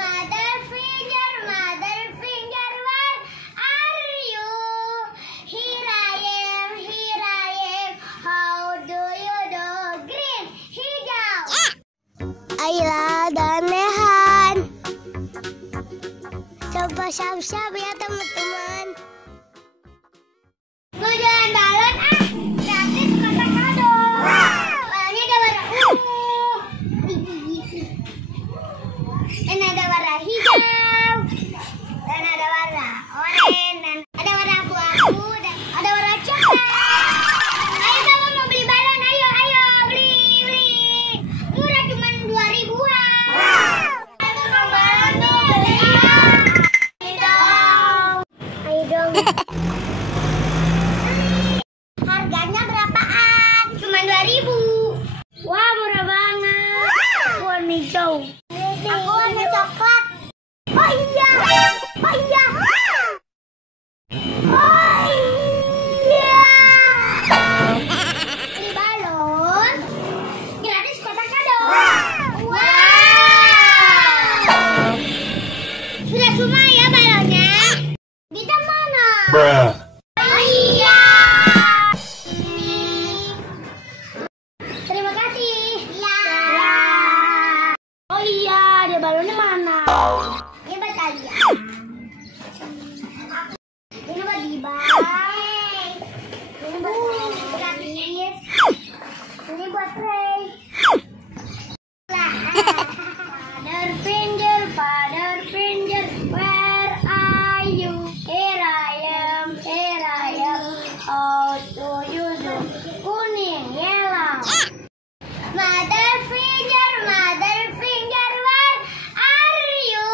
Mother finger, where are you? Here I am, how do you do? Green, hijau. Ayolah dan Lehan. Coba siap-siap ya teman-teman. Mau jalan balon gratis kata kado. Balonnya ada warna ungu, dan ada warna hijau, dan ada warna oranye, dan ada warna abu-abu, dan ada warna coklat. Ayo kamu mau beli balon? Ayo beli. Murah cuma 2.000-an. Ayo mau balon tuh beli. Ayo dong. Harganya berapaan? Cuma 2.000. Wah, murah banget. Warna hijau. Aku warna coklat. Oh iya. Beli balon gratis kotak kado. Wow. Sudah semua ya balonnya? Kita mana? Oh iya. Terima kasih. Iya. Oh iya, dia balonnya mana? Ini buat kalian. Ini buat Dibai. Ini buat gratis. Ini buat Ray. Father finger, where are you? Here I am, how do you do? Kuning, yellow. Mother finger, where are you?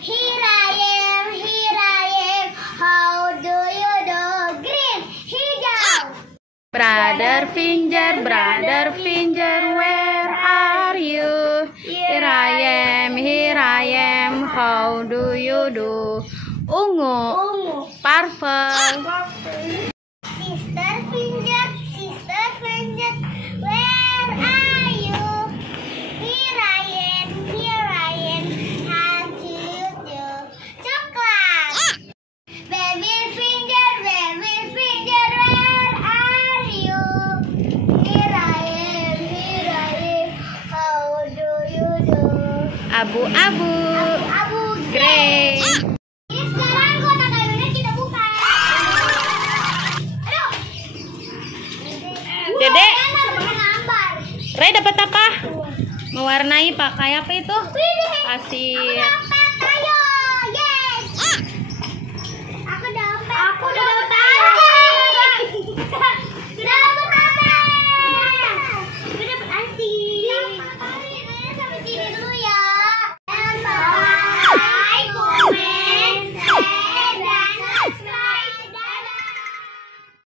Here I am, how do you do? Green, hijau. Brother finger, where are you? Here I am, how do you do? Ungu, purple. Sister finger, where are you? Here I am, how do you do? Coklat. Baby finger, where are you? Here I am, how do you do? Abu-abu, Grey. grey. Ini sekarang kotak kadonya kita buka. Aduh. Dede, Gambar. Ray dapat apa? Mewarnai pakai apa itu? Pilih. Pasir.